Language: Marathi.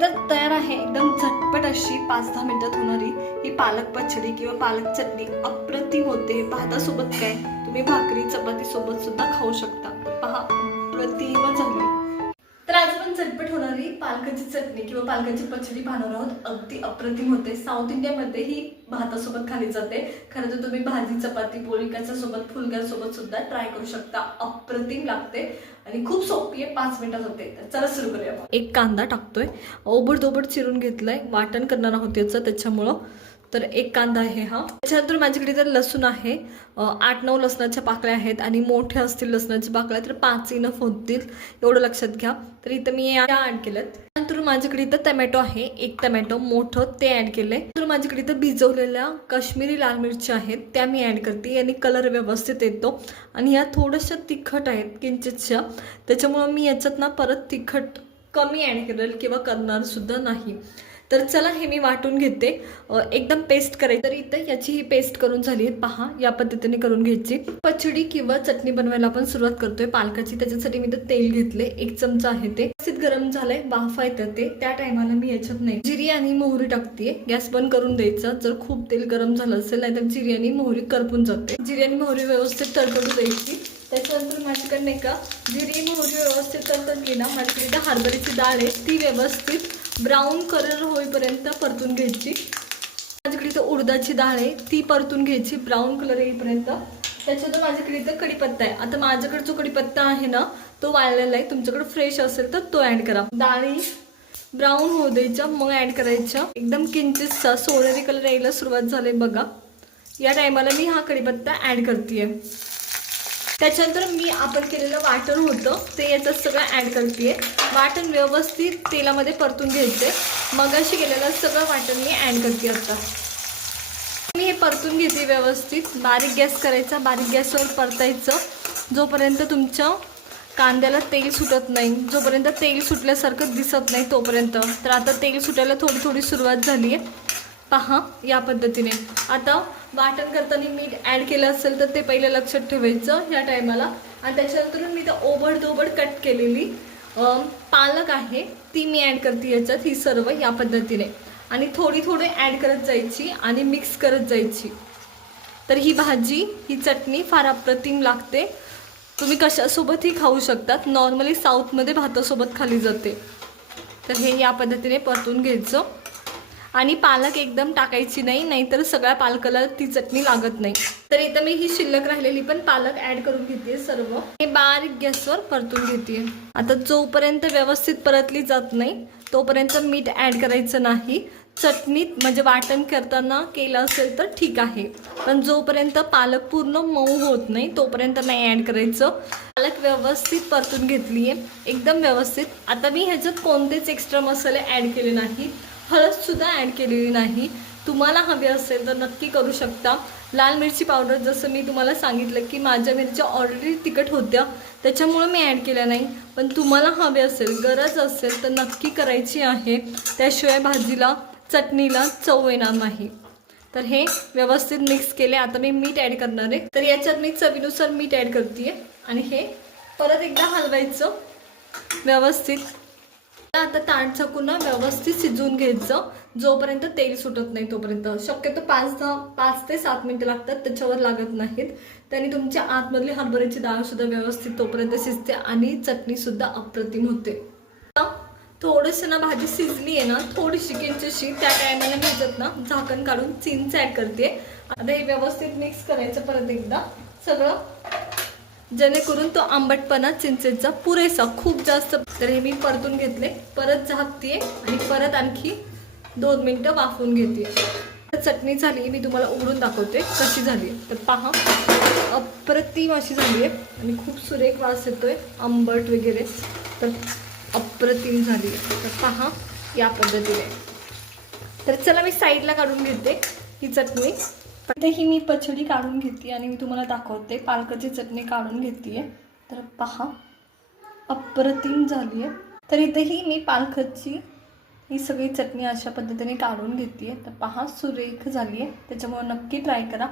तर तयार आहे एकदम झटपट अशी 5-10 मिनिटात होणारी ही पालक पचडी किंवा पालक चटणी. अप्रतिम होते. भातासोबत काय, तुम्ही भाकरी चपाती सोबत सुद्धा खाऊ शकता. तर पहा, अप्रतिम झाली. तर आज आपण झटपट होणारी पालकाची चटणी किंवा पालकाची पचडी बनवणार आहोत. अगदी अप्रतिम होते. साऊथ इंडियामध्ये ही भातासोबत खाली जाते. खरं तर तुम्ही भाजी चपाती पोळी सोबत फुलक्यासोबत सुद्धा ट्राय करू शकता. अप्रतिम लागते आणि खूप सोपी आहे. 5 मिनिटात होते. तर चला सुरू करूया. एक कांदा टाकतोय, ओबड चिरून घेतलाय. वाटण करणार आहोत याचं, त्याच्यामुळं. तर एक कांदा आहे हा. त्याच्यानंतर माझ्याकडे तर लसूण आहे. 8-9 लसणाच्या पाकळ्या आहेत आणि मोठ्या असतील लसणाच्या पाकळ्या तर 5 इनफ होतील, एवढं लक्षात घ्या. तर इथं मी ऍड केलं. नंतर माझ्याकडे इथं टमॅटो आहे, एक टमॅटो मोठं ते ऍड केलंय. तर माझ्याकडे इथं भिजवलेल्या काश्मीरी लाल मिरच्या आहेत, त्या मी ऍड करते आणि कलर व्यवस्थित येतो. आणि ह्या थोड्याशा तिखट आहेत किंचितशा, त्याच्यामुळं मी याच्यात ना परत तिखट कमी ऍड करेल किंवा करणार सुद्धा नाही. तर चला हे मी वाटून घेते, एकदम पेस्ट करायची. तर इथं याची ही पेस्ट करून झाली आहे. पहा, या पद्धतीने करून घ्यायची. पचडी किंवा चटणी बनवायला आपण सुरुवात करतोय पालकाची. त्याच्यासाठी मी इथं तेल घेतले, 1 चमचा आहे ते. व्यवस्थित गरम झालंय, वाफा येतं ते. त्या टायमाला मी याच्यात नाही जिरी आणि मोहरी टाकते. गॅस बंद करून द्यायचा जर खूप तेल गरम झालं असेल, नाहीतर जिरी आणि मोहरी करपून जाते. जिरी आणि मोहरी व्यवस्थित तडतडू द्यायची. त्याच्यानंतर माझ्याकडे नाही का जिरी मोहरी व्यवस्थित तडतडली ना, माझ्याकडे हरभऱ्याची डाळ आहे, ती व्यवस्थित ब्राऊन कलर होईपर्यंत परतून घ्यायची. माझ्याकडे इथं उडदाची डाळ आहे, ती परतून घ्यायची ब्राऊन कलर येईपर्यंत. त्याच्यानंतर माझ्याकडे इथं कढीपत्ता आहे. आता माझ्याकडे जो कढीपत्ता आहे ना, तो वाळलेला आहे. तुमच्याकडे फ्रेश असेल तर तो ऍड करा. डाळी ब्राऊन होऊ द्यायच्या, मग ऍड करायच्या. एकदम किंचितसा सोनेरी कलर यायला सुरुवात झाली बघा. या टायमाला मी हा कढीपत्ता ऍड करतेय. त्याच्यानंतर मी आपण केलेलं वाटण होतं ते याच्यात सगळं ऍड करतेय. वाटण व्यवस्थित तेलामध्ये परतून घ्यायचे. मगाशी केलेलं सगळं वाटण मी ऍड करते. आता मी हे परतून घेते व्यवस्थित. बारीक गॅस करायचा, बारीक गॅसवर परतायचं जोपर्यंत तुमच्या कांद्याला तेल सुटत नाही, जोपर्यंत तेल सुटल्यासारखं दिसत नाही तोपर्यंत. तर आता तेल सुटायला थोडी थोडी सुरुवात झाली आहे. पहा, या पद्धतीने. आता वाटण करताना मीठ ऍड केलं असेल तर ते पहिलं लक्षात ठेवायचं ह्या टायमाला. आणि त्याच्यानंतर मी तर ओबड कट केलेली पालक आहे, ती मी ऍड करते याच्यात. ही सर्व या पद्धतीने आणि थोडी ऍड करत जायची आणि मिक्स करत जायची. तर ही भाजी, ही चटणी फार अप्रतिम लागते. तुम्ही कशासोबतही खाऊ शकतात. नॉर्मली साऊथमध्ये भातासोबत खाली जाते. तर हे या पद्धतीने परतून घ्यायचं. आणि पालक एकदम टाकायची नाही, नाहीतर सगळ्या पालकाला ती चटणी लागत नाही. तर इथं मी ही शिल्लक राहिलेली पण पालक ऍड करून घेते सर्व. हे बारीक गॅसवर परतून घेते. आता जोपर्यंत व्यवस्थित परतली जात नाही तोपर्यंत मीठ ऍड करायचं नाही. चटणीत म्हणजे वाटण करताना केलं असेल तर ठीक आहे, पण जोपर्यंत पालक पूर्ण मऊ होत नाही तोपर्यंत नाही ऍड करायचं. पालक व्यवस्थित परतून घेतली आहे एकदम व्यवस्थित. आता मी ह्याच्यात कोणतेच एक्स्ट्रा मसाले ऍड केले नाही, हळद सुद्धा ऍड केलेली नाही. तुम्हाला हवे असेल तर नक्की करू शकता. लाल मिरची पावडर जसं मी तुम्हाला सांगितलं की माझ्या मिरच्या ऑलरेडी तिखट होत्या, त्याच्यामुळे मी ऍड केल्या नाही. पण तुम्हाला हवे असेल, गरज असेल तर नक्की करायची आहे. त्याशिवाय भाजीला चटणीला चव येणार नाही. तर हे व्यवस्थित मिक्स केले. आता मी मीठ ऍड करणार आहे. तर याच्यात मी चवीनुसार मीठ ऍड करते आणि हे परत एकदा हलवायचं व्यवस्थित. आता ताट झाकून व्यवस्थित शिजवून घ्यायचं जोपर्यंत तेल सुटत नाही तोपर्यंत. शक्यतो 5 ते 7 मिनिटं लागतात, त्याच्यावर लागत नाहीत. त्याने तुमच्या आतमधली हरभऱ्याची डाळ सुद्धा व्यवस्थित तोपर्यंत शिजते आणि चटणी सुद्धा अप्रतिम होते. थोडंसं ना भाजी शिजली आहे ना, थोडीशी किंचितशी, त्या टायमाला मी ह्याच्यात ना झाकण काढून चिंच ऍड करते. आता हे व्यवस्थित मिक्स करायचं परत एकदा सगळं, जेणेकरून तो आंबटपणा चिंचेचा पुरेसा, खूप जास्त. तर हे मी परतून घेतले. परत झाकते आणि परत आणखी 2 मिनिटं वाफवून घेते. चटणी झाली, मी तुम्हाला उघडून दाखवते कशी झाली. तर पहा, अप्रतिम अशी झाली आहे आणि खूप सुरेख वास येतोय, आंबट वगैरे. तर अप्रतिम झाली आहे. तर पहा या पद्धतीने. तर चला मी साईडला काढून घेते ही चटणी. इथे ही मी पचडी काढून घेते आणि मी तुम्हाला दाखवते. पालकाची चटणी काढून घेते. तर पहा, अप्रतिम झाली आहे. तर इथेही मी पालकाची ही सगळी चटणी अशा पद्धतीने काढून घेते. तर पहा, सुरेख झाली आहे. त्याच्यामुळे नक्की ट्राय करा.